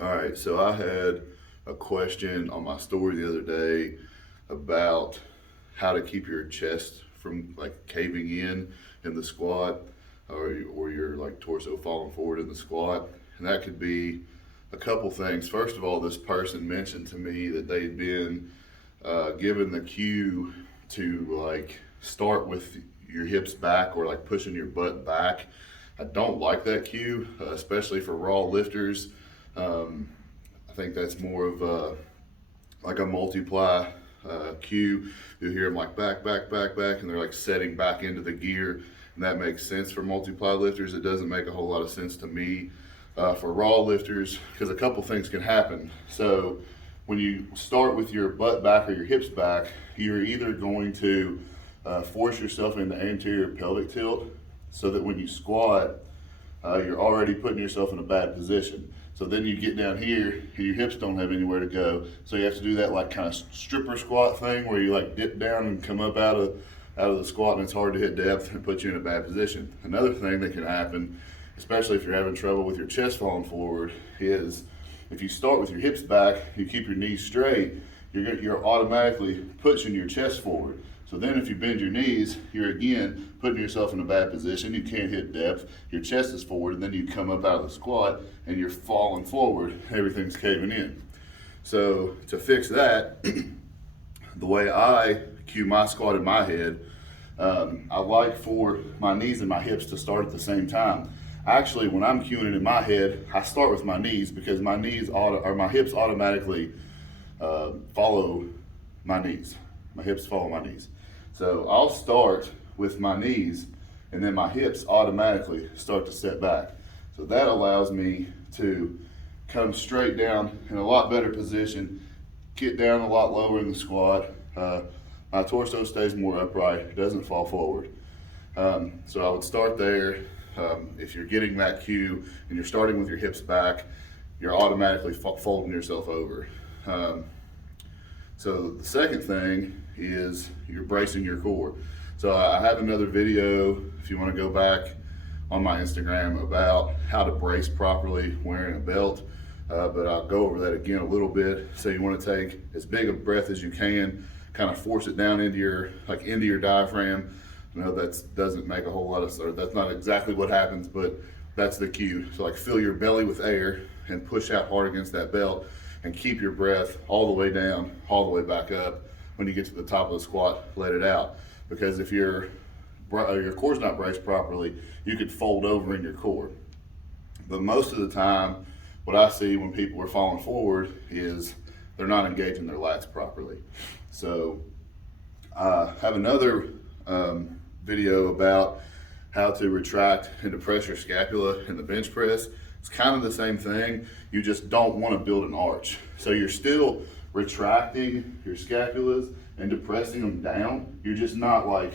All right, so I had a question on my story the other day about how to keep your chest from like caving in the squat, or your like torso falling forward in the squat, and that could be a couple things. First of all, this person mentioned to me that they'd been given the cue to like start with your hips back or like pushing your butt back. I don't like that cue, especially for raw lifters. Um, I think that's more of a like a multiply cue. You hear them like back, back, back, back, and they're like setting back into the gear, and that makes sense for multiply lifters. It doesn't make a whole lot of sense to me for raw lifters because a couple things can happen. So when you start with your butt back or your hips back, you're either going to force yourself into anterior pelvic tilt so that when you squat, you're already putting yourself in a bad position. So then you get down here and your hips don't have anywhere to go. So you have to do that like kind of stripper squat thing where you like dip down and come up out of the squat, and it's hard to hit depth and put you in a bad position. Another thing that can happen, especially if you're having trouble with your chest falling forward, is if you start with your hips back, you keep your knees straight, you're automatically pushing your chest forward. So then if you bend your knees, you're again putting yourself in a bad position. You can't hit depth. Your chest is forward, and then you come up out of the squat and you're falling forward. Everything's caving in. So to fix that, the way I cue my squat in my head, I like for my knees and my hips to start at the same time. Actually, when I'm cueing it in my head, I start with my knees because my hips automatically follow my knees. My hips follow my knees. So I'll start with my knees, and then my hips automatically start to set back. So that allows me to come straight down in a lot better position, get down a lot lower in the squat. My torso stays more upright, it doesn't fall forward. So I would start there. If you're getting that cue and you're starting with your hips back, you're automatically folding yourself over. So the second thing is you're bracing your core. So I have another video, if you want to go back on my Instagram, about how to brace properly wearing a belt. But I'll go over that again a little bit. So you want to take as big a breath as you can, kind of force it down into your diaphragm. I know that doesn't make a whole lot of sense. That's not exactly what happens, but that's the cue. So like fill your belly with air and push out hard against that belt and keep your breath all the way down, all the way back up. When you get to the top of the squat, let it out. Because if your core's not braced properly, you could fold over in your core. But most of the time, what I see when people are falling forward is they're not engaging their lats properly. So I have another video about how to retract and depress your scapula in the bench press. It's kind of the same thing. You just don't want to build an arch. So you're still retracting your scapulas and depressing them down. You're just not like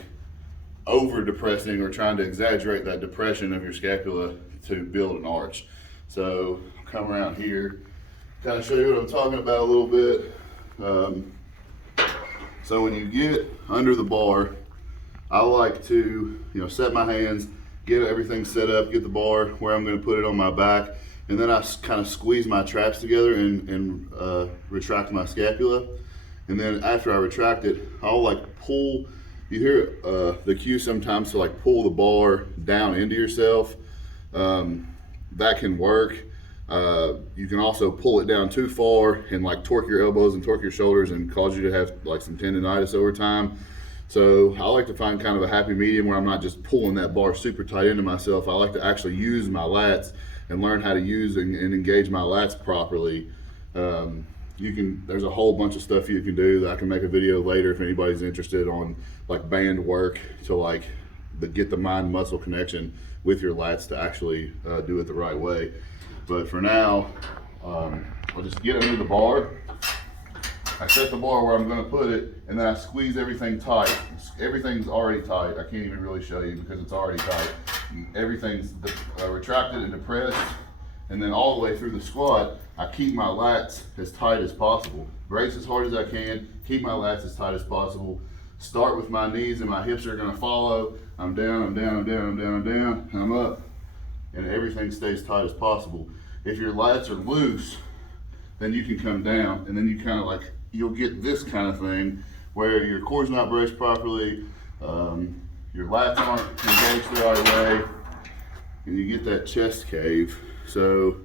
over depressing or trying to exaggerate that depression of your scapula to build an arch. So I'll come around here, kind of show you what I'm talking about a little bit. So when you get under the bar, I like to, set my hands, get everything set up, get the bar where I'm going to put it on my back, and then I kind of squeeze my traps together and retract my scapula. And then after I retract it, I'll like pull. You hear the cue sometimes to like pull the bar down into yourself. That can work. You can also pull it down too far and like torque your elbows and torque your shoulders and cause you to have like some tendonitis over time. So I like to find kind of a happy medium where I'm not just pulling that bar super tight into myself. I like to actually use my lats and learn how to use and engage my lats properly. There's a whole bunch of stuff you can do that I can make a video later if anybody's interested on like band work to like get the mind muscle connection with your lats to actually do it the right way. But for now, I'll just get under the bar. I set the bar where I'm going to put it, and then I squeeze everything tight. Everything's already tight. I can't even really show you because it's already tight. Everything's retracted and depressed, and then all the way through the squat, I keep my lats as tight as possible. Brace as hard as I can, keep my lats as tight as possible. Start with my knees and my hips are going to follow. I'm down, I'm down, I'm down, I'm down, I'm down, and I'm up. And everything stays tight as possible. If your lats are loose, then you can come down, and then you kind of like, you'll get this kind of thing where your core's not braced properly, your lats aren't engaged the right way, and you get that chest cave. So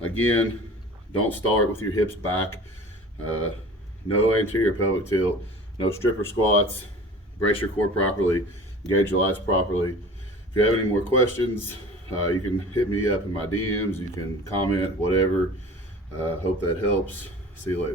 again, don't start with your hips back. No anterior pelvic tilt, no stripper squats. Brace your core properly, engage your lats properly. If you have any more questions, you can hit me up in my DMs, you can comment, whatever. Hope that helps. See you later.